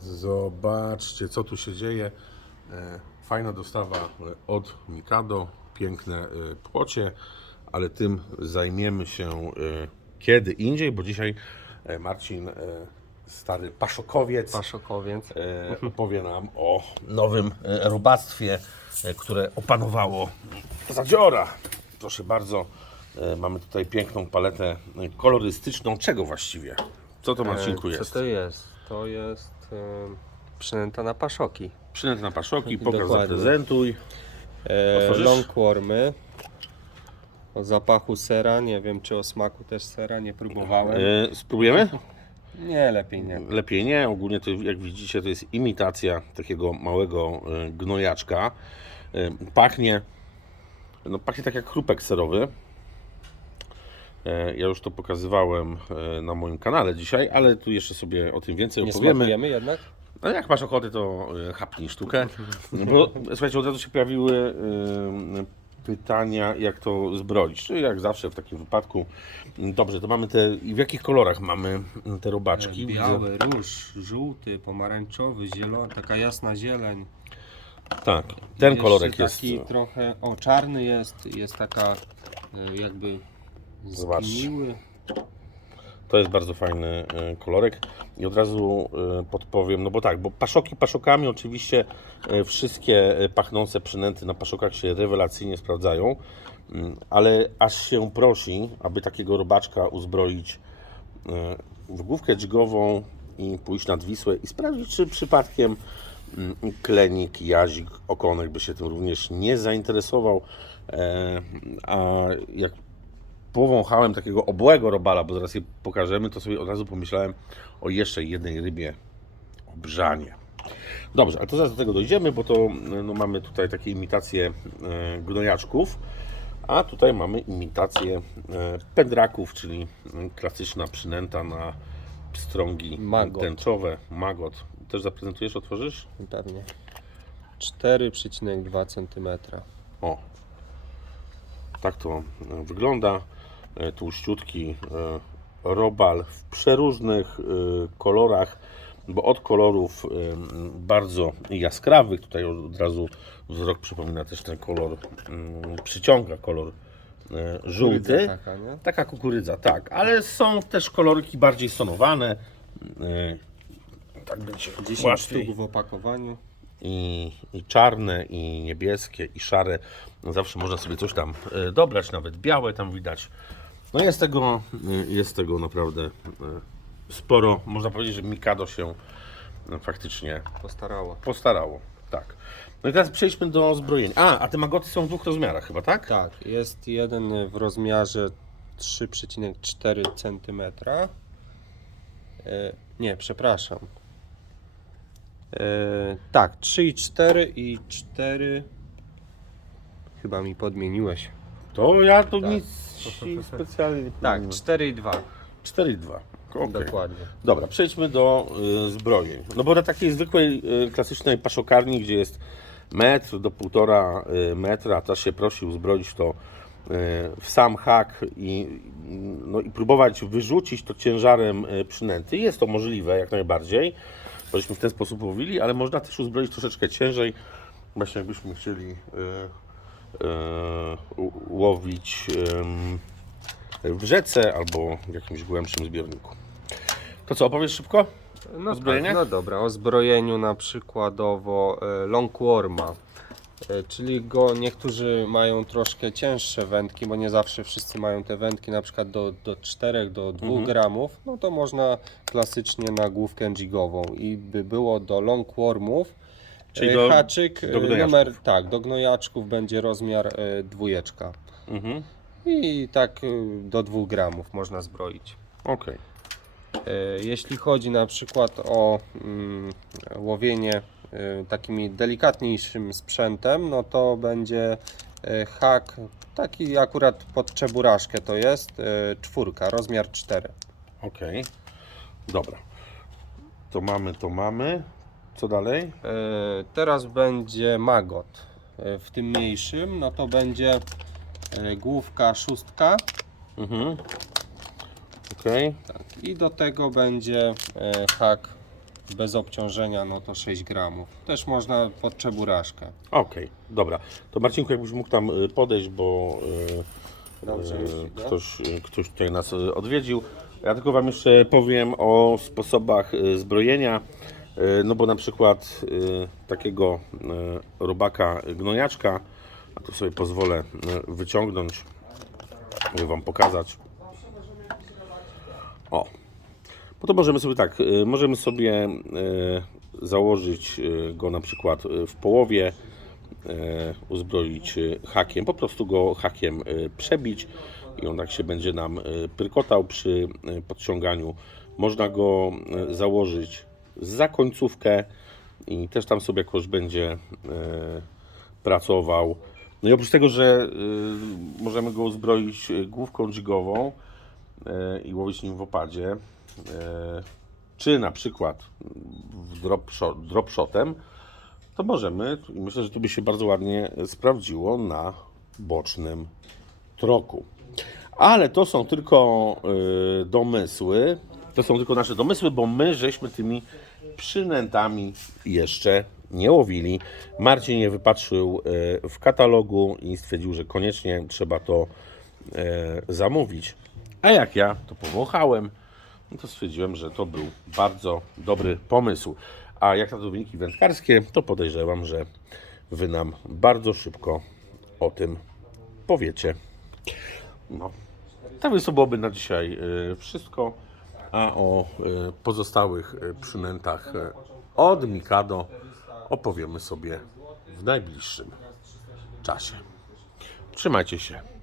Zobaczcie, co tu się dzieje. E, Fajna dostawa od Mikado, piękne e, płocie, ale tym zajmiemy się e, kiedy indziej, bo dzisiaj Marcin, stary paszokowiec, Paszokowiec. opowie nam o nowym robactwie, które opanowało zadziora. Proszę bardzo, mamy tutaj piękną paletę kolorystyczną. Czego właściwie? Co to Marcinku jest? Co to jest? To jest e, przynęta na paszoki. Przynęt na paszoki, pokaż, Dokładnie. zaprezentuj. E, Otworzysz? longwormy. O zapachu sera, nie wiem czy o smaku też sera, nie próbowałem. E, spróbujemy? Nie, lepiej nie. Lepiej nie. Ogólnie to jak widzicie to jest imitacja takiego małego e, gnojaczka. Pachnie, no pachnie tak jak chrupek serowy. E, Ja już to pokazywałem e, na moim kanale dzisiaj, ale tu jeszcze sobie o tym więcej Nie opowiemy. smakujemy jednak? No jak masz ochotę, to e, chapnij sztukę. Bo słuchajcie, od razu się pojawiły pytania, jak to zbroić. Czyli jak zawsze w takim wypadku. Dobrze, to mamy te. I w jakich kolorach mamy te robaczki? Widzę- Biały, róż, żółty, pomarańczowy, zielony, taka jasna zieleń. Tak, ten Jeszcze kolorek jest. taki trochę, o czarny jest, jest taka jakby Zobacz. To jest bardzo fajny e, kolorek. I od razu e, podpowiem, no bo tak, bo paszoki paszokami oczywiście e, wszystkie pachnące przynęty na paszokach się rewelacyjnie sprawdzają, Mm, ale aż się prosi, aby takiego robaczka uzbroić w główkę dźgową i pójść nad Wisłę i sprawdzić, czy przypadkiem mm, klenik, jazik, okonek by się tym również nie zainteresował. A jak powąchałem takiego obłego robala, bo zaraz je pokażemy, to sobie od razu pomyślałem o jeszcze jednej rybie, o brzanie. Dobrze, ale to zaraz do tego dojdziemy, bo to no, mamy tutaj takie imitacje e, gnojaczków, a tutaj mamy imitację e, pędraków, czyli e, klasyczna przynęta na pstrągi Magot. tęczowe, magot. Też zaprezentujesz, otworzysz? Pewnie. 4,2 cm. O, tak to e, wygląda. E, Tłuściutki e, robal w przeróżnych e, kolorach, bo od kolorów bardzo jaskrawych, tutaj od razu wzrok przypomina też ten kolor, mm, przyciąga kolor żółty. Taka? Taka kukurydza, tak, ale są też kolorki bardziej stonowane. e, Tak będzie 10 łatwiej sztuk w opakowaniu. i, i czarne, i niebieskie, i szare. Zawsze można sobie coś tam dobrać, nawet białe tam widać. No jest tego, e, jest tego naprawdę e, sporo. Można powiedzieć, że Mikado się e, faktycznie Postarało. postarało. Tak. No i teraz przejdźmy do zbrojenia. A, a te magoty są w dwóch rozmiarach chyba, tak? Tak, jest jeden w rozmiarze 3,4 cm. E, nie, przepraszam. E, tak, 3,4 i 4. Chyba mi podmieniłeś. To ja to nic ci specjalnie nie Tak, powiem. 4,2. 4,2. Okej. Dokładnie. Dobra, przejdźmy do y, zbrojeń. No bo na takiej zwykłej, y, klasycznej paszokarni, gdzie jest metr do półtora y, metra, też się prosi uzbroić to y, w sam hak i, no, i próbować wyrzucić to ciężarem y, przynęty. Jest to możliwe jak najbardziej, bośmy w ten sposób łowili, ale można też uzbroić troszeczkę ciężej, właśnie jakbyśmy chcieli y, y, łowić ym, w rzece albo w jakimś głębszym zbiorniku. To co, opowiesz szybko? No, O zbrojeniach? tak, no dobra, o zbrojeniu na przykładowo e, longworma. E, Czyli go niektórzy mają troszkę cięższe wędki, bo nie zawsze wszyscy mają te wędki na przykład do, do 4 do 2 Mhm. gramów, no to można klasycznie na główkę jigową i by było do longwormów Czyli e, do- haczyk do e, numer tak, do gnojaczków będzie rozmiar e, dwójeczka Mhm. i tak do 2 gramów można zbroić. Okej. E, Jeśli chodzi na przykład o mm, łowienie e, takimi delikatniejszym sprzętem, no to będzie e, hak taki akurat pod czeburaszkę to jest e, czwórka, rozmiar 4. Okej. Dobra. To mamy, to mamy. Co dalej? E, Teraz będzie magot. E, W tym mniejszym, no to będzie e, główka szóstka Mhm. Okej. i do tego będzie e, hak bez obciążenia, no to 6 gramów. Też można pod czeburaszkę. Okej, dobra. To Marcinku, jakbyś mógł tam y, podejść, bo y, Dobrze, da. ktoś, ktoś tutaj nas odwiedził. Ja tylko Wam jeszcze powiem o sposobach zbrojenia. Y, No bo na przykład y, takiego y, robaka gnojaczka, a to sobie pozwolę wyciągnąć, żeby Wam pokazać. O, bo to możemy sobie tak, możemy sobie założyć go na przykład w połowie, uzbroić hakiem, po prostu go hakiem przebić i on tak się będzie nam pyrkotał przy podciąganiu. Można go założyć za końcówkę i też tam sobie jakoś będzie y, pracował. No i oprócz tego, że y, możemy go uzbroić główką dźgową, e, i łowić nim w opadzie, e, czy na przykład drop, to możemy, i myślę, że to by się bardzo ładnie sprawdziło na bocznym troku. Ale to są tylko e, domysły, to są tylko nasze domysły, bo my żeśmy tymi przynętami jeszcze nie łowili. Marcin je wypatrzył e, w katalogu i stwierdził, że koniecznie trzeba to e, zamówić. A jak ja to powąchałem, no to stwierdziłem, że to był bardzo dobry pomysł. A jak na to wyniki wędkarskie, to podejrzewam, że Wy nam bardzo szybko o tym powiecie. No, tak więc to byłoby na dzisiaj y, wszystko. A o y, pozostałych y, przynętach y, od Mikado opowiemy sobie w najbliższym czasie. Trzymajcie się.